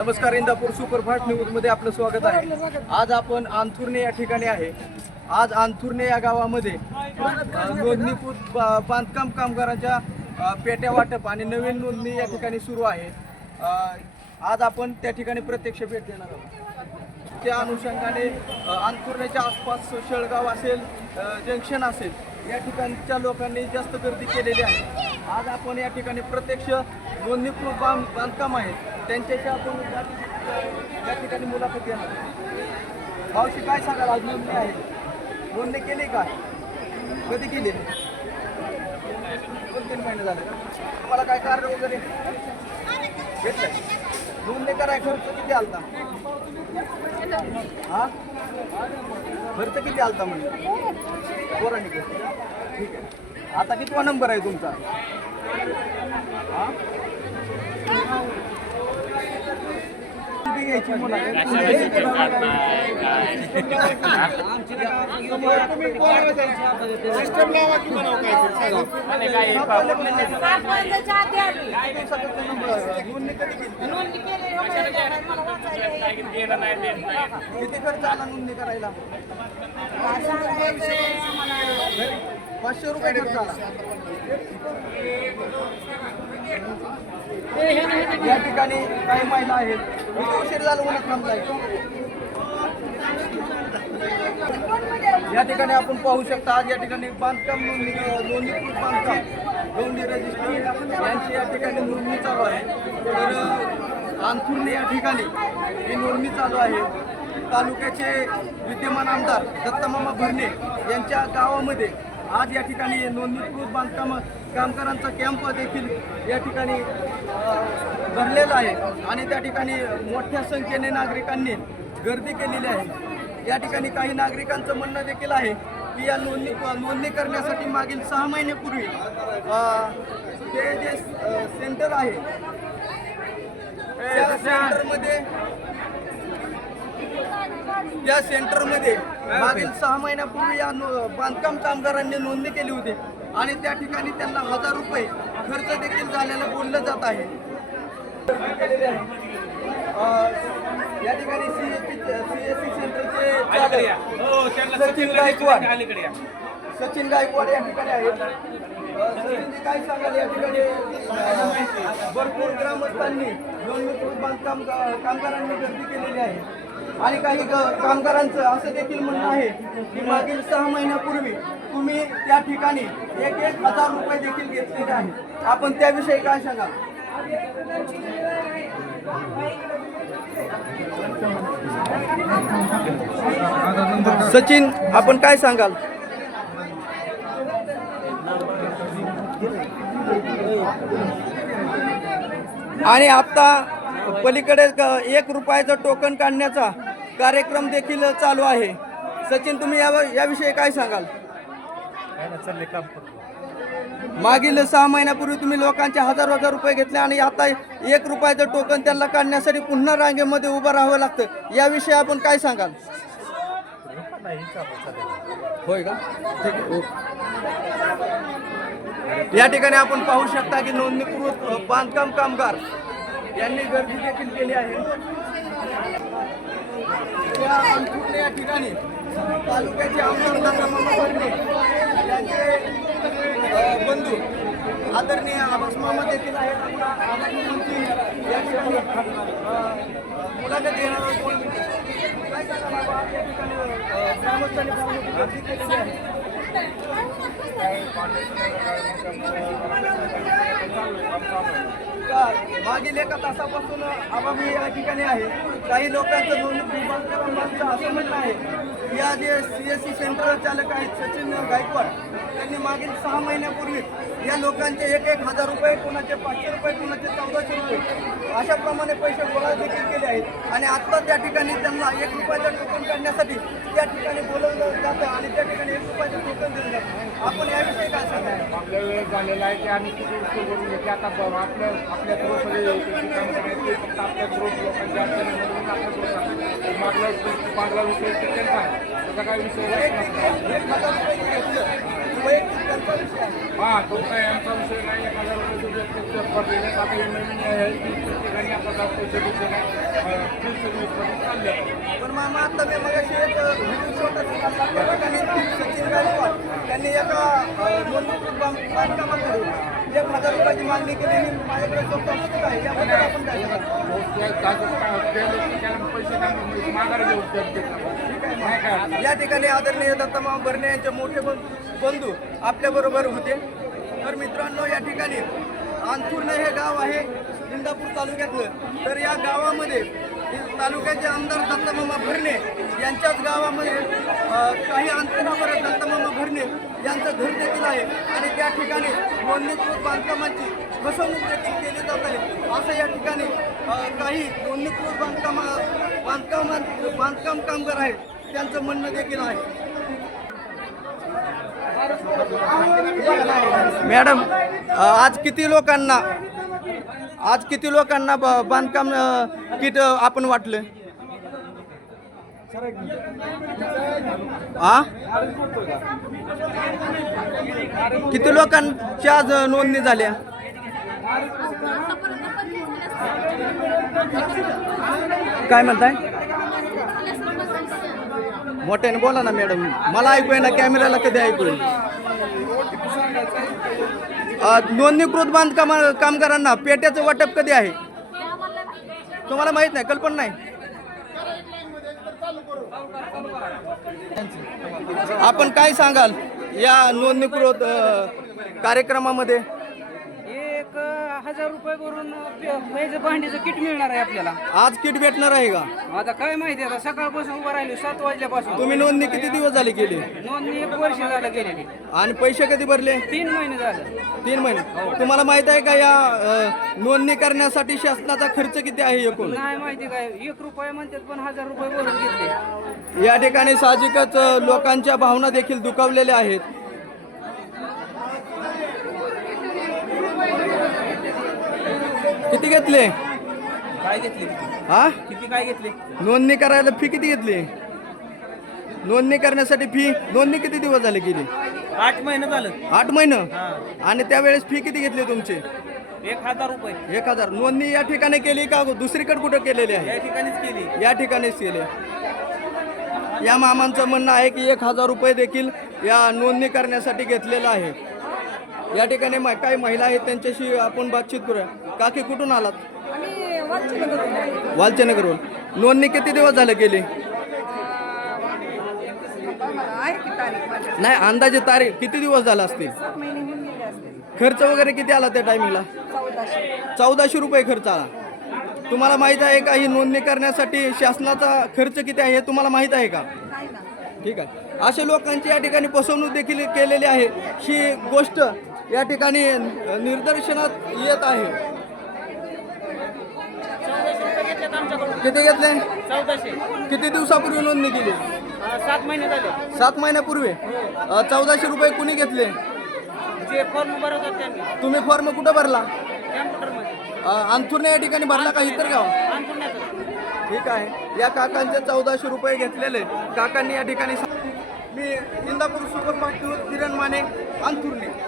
नमस्कार इंदापूर सुपरफास्ट न्यूजमध्ये आपलं स्वागत आहे. आज आपण आंथुर्णे या ठिकाणी आहे. आज आंथुर्णे या गावामध्ये नोंदणीकृत बा- बांधकाम कामगारांच्या पेट्या वाटप आणि नवीन नोंदणी या ठिकाणी सुरू आहे. आज आपण त्या ठिकाणी प्रत्यक्ष भेट देणार आहोत. त्या अनुषंगाने आंथुर्नेच्या आसपास शेळगाव असेल जंक्शन असेल या ठिकाणच्या लोकांनी जास्त गर्दी केलेली आहे. आज आपण या ठिकाणी प्रत्यक्ष नोंदणीकृत बांधकाम आहेत त्यांच्याशी आपण या ठिकाणी- मुलाखत घेणार. भावशी काय सांगाल? आज नोंदणी आहे. नोंदणी केली का? कधी केली? दोन तीन महिने झाले तुम्हाला काय कार्ड वगैरे? घेतलं नोंदणी कराय खर्च किती आलता? हा? खर्च किती आलता म्हणजे पोरांनी ठीक आहे. आता कितवा नंबर आहे तुमचा? हा किती घ्यायची सरपंचाच्या आधी आली. नोंदणी कधी केली नोंदणी केलेली वगैरे मला वाचायला येत नाही. किती खर्च आला नोंदणी करायला? काय सांगायचं आम्हाला? पाचशे रुपये खर्च आला. या ठिकाणी काही महिला आहेत. उशीर झाला उन्हात थांबलाय या ठिकाणी आपण पाहू शकता आज या ठिकाणी बांधकाम नोंदणी नोंदणीकृत बांधकाम नोंदणी रजिस्ट्री यांची या ठिकाणी नोंदणी चालू आहे. तर अ, आंथुर्णे या ठिकाणी ही नोंदणी चालू आहे. तालुक्याचे विद्यमान आमदार दत्तमामा भरणे यांच्या गावामध्ये आज या ठिकाणी नोंदणीकृत बांधकाम कामगारांचा कॅम्प देखील या ठिकाणी भरलेला आहे. आणि त्या ठिकाणी मोठ्या संख्येने नागरिकांनी गर्दी केलेली आहे. या ठिकाणी काही नागरिकांचं म्हणणं देखील आहे की या नोंदणी नोंदणी करण्यासाठी मागील सहा महिन्यापूर्वी ते जे सेंटर आहे त्या सेंटरमध्ये या सेंटरमध्ये मागील सहा महिन्यापूर्वी या बांधकाम कामगारांनी नोंदणी केली होती. आणि त्या ठिकाणी त्यांना हजार रुपये खर्च देखील झालेलं बोललं जात आहे. या ठिकाणी सीएससी सीएससी सेंटरचे चालक सचिन गायकवाड सचिन गायकवाड या ठिकाणी आहेत. काय सांगाल? या ठिकाणी भरपूर ग्रामस्थांनी नोंदणीकृत बांधकाम कामगारांनी गर्दी केलेली आहे. आणि काही कामगारांचं असं देखील म्हणणं आहे की मागील सहा महिन्यापूर्वी तुम्ही त्या ठिकाणी एक एक हजार रुपये देखील घेतलेले आहे आपण त्याविषयी काय सांगाल? सचिन आपण काय सांगाल? आणि आता पलीकडे एक रुपयाचं टोकन काढण्याचा कार्यक्रम देखील चालू आहे. सचिन तुम्ही या याविषयी काय सांगाल? मागील सहा महिन्यापूर्वी तुम्ही लोकांचे हजार हजार रुपये घेतले आणि आता एक रुपयाचं टोकन त्यांना काढण्यासाठी पुन्हा रांगेमध्ये उभं राहावं लागतं. याविषयी आपण काय सांगाल? होय का? ठीक. या ठिकाणी आपण पाहू शकता की नोंदणीकृत बांधकाम कामगार यांनी गर्दी देखील केली आहे. त्या अंथरुणे या ठिकाणी तालुक्याचे आमदार दत्तामामा भरणे यांचे बंधू आदरणीय आबास मामा देखील आहेत. या ठिकाणी मुलाखत घेणार काय या ठिकाणी ग्रामस्थांनी गर्दी केलेली आहे. मागील एका तासापासून आबामी या ठिकाणी आहे. काही लोकांचं दोन्ही बांधकामांचं असं म्हणणं आहे या जे सी एस सी सेंटर चालक आहेत सचिन गायकवाड त्यांनी मागील सहा महिन्यापूर्वी या लोकांचे एक एक हजार रुपये कोणाचे पाचशे रुपये कोणाचे चौदाशे रुपये अशा प्रमाणे पैसे गोळा देखील केले आहेत. आणि आत्ता त्या ठिकाणी त्यांना एक रुपयाचं टोकन काढण्यासाठी त्या ठिकाणी बोलवलं जातं आणि त्या ठिकाणी एक रुपयाचं टोकन दिलं जातं. आपण आपल्या वेळ झालेला आहे की आम्ही किती वस्तू करून आता बघ, आपल्या आपल्या थ्रू सगळे काम करायचे फक्त आपल्या थ्रू लोकांच्या अडचणीमधून आपल्या थ्रू मागला मागला विषय त्यांचा आहे. त्याचा काय विषय हा तो काही विषय नाही एक हजार रुपये आता आहे जास्त नाही. पण मामा आता मी मगाशी एक व्हिडिओ छोटासा सचिन गायकवाड त्यांनी एका बांधकामाकडून एक हजार रुपयाची मागणी केली माझ्याकडे स्वतः पुस्तक आहे याबद्दल आपण काय सांगाल? पैसे या ठिकाणी आदरणीय दत्तमा बर्णे यांचे मोठे बं- बंधू आपल्या बरोबर होते तर मित्रांनो या ठिकाणी अंथुर्णे हे गाव आहे इंदापूर तालुक्यातलं तर या गावामध्ये तालुक्याचे आमदार दत्तमामा भरणे यांच्याच गावामध्ये काही अंतरावर दत्तमामा भरणे यांचं घर देखील आहे. आणि त्या ठिकाणी नोंदणीकृत बांधकामाची फसवणूक देखील केली जात आहे. असं या ठिकाणी काही नोंदणीकृत बांधकामा बांधकामां बांधकाम कामगार आहेत त्यांचं म्हणणं देखील आहे. मॅडम आज किती लोकांना आज किती लोकांना ब- बांधकाम किट आपण वाटलं? आ? किती लोकांची आज नोंदणी झाल्या? काय म्हणताय? मोठ्याने बोला ना मॅडम. मला ऐकू ना कॅमेऱ्याला कधी ऐकू येईल? नोंदणीकृत बांधकाम कामगारांना पेट्याचं वाटप कधी आहे? तुम्हाला माहीत नाही कल्पना नाही. आपण काय सांगाल या नोंदणीकृत कार्यक्रमामध्ये? हजार रुपये भरून भांडीचं किट मिळणार आहे आपल्याला. आज किट भेटणार आहे का? आता काय माहिती आता सकाळपासून उभं राहिलो सात वाजल्यापासून. तुम्ही नोंदणी किती दिवस झाली केली? नोंदणी एक वर्ष झालं केलेली. आणि पैसे कधी भरले? तीन महिने झालं. तीन महिने. तुम्हाला माहीत आहे का या अ, नोंदणी करण्यासाठी शासनाचा खर्च किती आहे एकूण? नाही माहिती काय एक रुपये म्हणतात पण हजार रुपये भरून घेतले. या ठिकाणी साहजिकच अ, लोकांच्या भावना देखील दुखावलेल्या आहेत. किती घेतले? काय घेतले? हा? किती काय घेतले? नोंदणी करायला फी किती घेतली? नोंदणी करण्यासाठी फी नोंदणी किती दिवस झाले केली आठ महिने झालं. आठ महिनं? आणि त्यावेळेस फी किती घेतली तुमची? एक हजार रुपये. एक हजार. नोंदणी या ठिकाणी केली का दुसरीकडे कुठं केलेली आहे? या ठिकाणीच केली. या ठिकाणीच केले. या मामांचं म्हणणं आहे की एक हजार रुपये देखील या नोंदणी करण्यासाठी घेतलेलं आहे. या ठिकाणी काही महिला आहेत त्यांच्याशी आपण बातचीत करूया. काकी कुठून आलात? वालचनगरवरून नोंदणी किती दिवस झालं केली नाही अंदाजे तारीख किती दिवस झाला असतील? खर्च वगैरे किती आला त्या टायमिंगला? चौदाशे. रुपये खर्च आला. तुम्हाला माहीत आहे का ही नोंदणी करण्यासाठी शासनाचा खर्च किती आहे हे तुम्हाला माहीत आहे का? ठीक आहे. अशा लोकांची या ठिकाणी फसवणूक देखील केलेली आहे. ही गोष्ट या ठिकाणी निदर्शनात येत आहे. किती घेतले? चौदाशे. किती दिवसापूर्वी नोंदणी केली? सात महिने झाले. सात महिन्यापूर्वी? अ, चौदाशे रुपये कुणी घेतले? जे फॉर्म त्यांनी. तुम्ही फॉर्म कुठं भरला? कॅम्प्युटरमध्ये. अ, या ठिकाणी भरला का इतर गाव? ठीक आहे. या काकांचे चौदाशे रुपये घेतलेले. काकांनी या ठिकाणी सा- मी इंदापूर सुपरमार्केट किरण माने अंथुर्णे.